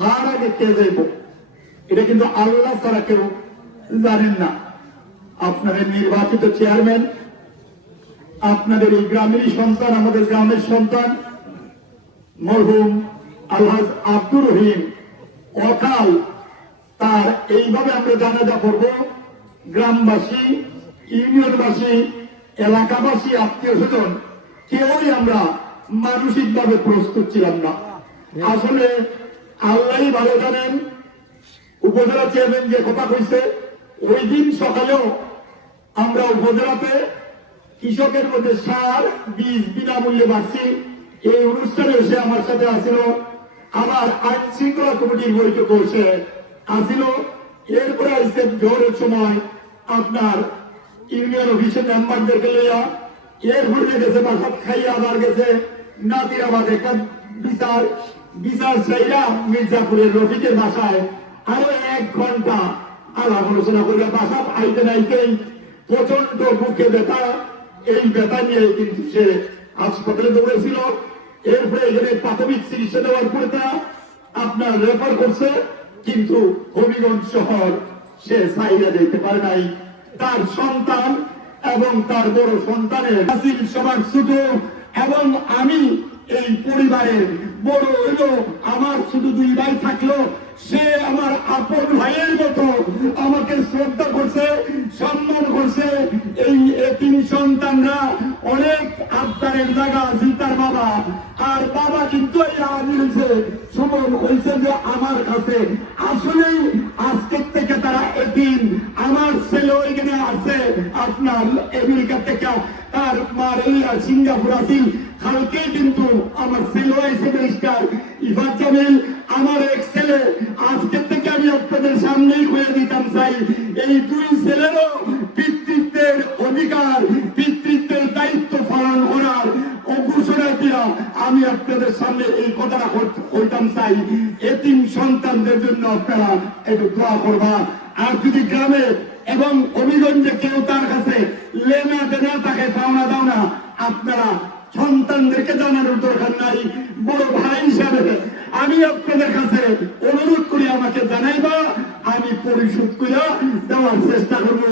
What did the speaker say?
কার কে যাইব? এটা কিন্তু আল্লাহ ছাড়া কেউ জানেন না। আপনাদের নির্বাচিত চেয়ারম্যান, আপনাদের এই গ্রামেরই সন্তান, আমাদের গ্রামের সন্তান, মরহুম আল্লাহ আব্দুর রহিম অকাল, তার এইভাবে আমরা জানাজা করব গ্রামবাসী, ইউনিয়নবাসী, এলাকাবাসী, আত্মীয় স্বজন, কেউই আমরা মানসিকভাবে প্রস্তুত ছিলাম না। আসলে আল্লাহ ভালো জানেন। উপজেলা চেয়ারম্যান যে কথা কইছে, ওই দিন সকালেও আমরা উপজেলাতে কৃষকের মধ্যে সার, বীজ বিনামূল্যে বাড়ছি। এই অনুষ্ঠানে এসে আমার সাথে আসিল। আমার আইন শৃঙ্খলা কমিটির বৈঠক করছে আসিল। এরপরে আসছে জোরের সময় আপনার ইউনিয়ন অফিসের মেম্বারদেরকে লইয়া এরপরে গেছে বাসাত খাইয়া আবার গেছে একটা বিচার বিচার চাইরা মির্জাপুরের রফিকের বাসায়। আরও এক ঘণ্টা আলাপ আলোচনা করে বাসা আইতে নাইতেই প্রচণ্ড বুকে ব্যথা। এই ব্যথা নিয়ে কিন্তু সে হাসপাতালে দৌড়েছিল। এরপরে এখানে প্রাথমিক চিকিৎসা দেওয়ার পরে তা আপনার রেফার করছে, কিন্তু হবিগঞ্জ শহর সে সাইরা যেতে পারে নাই। তার সন্তান এবং তার বড় সন্তানের সবার ছোট এবং আমি এই পরিবারের বড় হইল আমার শুধু দুই ভাই থাকল, সে আমার আপন ভাইয়ের মতো আমাকে শ্রদ্ধা করছে, সম্মান করছে। এই তিন সন্তানরা অনেক আবদারের জায়গা আছে তার বাবা। আর বাবা কিন্তু এই আনিলছে সুমন হয়েছে যে আমার কাছে আসলেই আজকের থেকে তারা এদিন আমার ছেলে ওইখানে আছে আপনার আমেরিকা থেকে তার মার সিঙ্গাপুর আছি কালকে কিন্তু আমার ছেলে আইসে ব্যারিস্টার ইফাত জামিল, আমার এক ছেলে। আজকের থেকে আমি আপনাদের সামনেই হয়ে দিতাম চাই এই দুই ছেলেরও পিতৃত্বের অধিকার, পিতৃত্বের দায়িত্ব পালন করার অঘোষণা দিয়া আমি আপনাদের সামনে এই কথাটা করতাম চাই এতিম সন্তানদের জন্য আপনারা একটু দোয়া করবা। আর যদি গ্রামে এবং অভিগঞ্জে কেউ তার কাছে ছাড়া সন্তানদেরকে জানানোর দরকার নাই। বড় ভাই হিসাবে আমি আপনাদের কাছে অনুরোধ করি, আমাকে জানাইবা, আমি পরিশোধ করিয়া দেওয়ার চেষ্টা করব।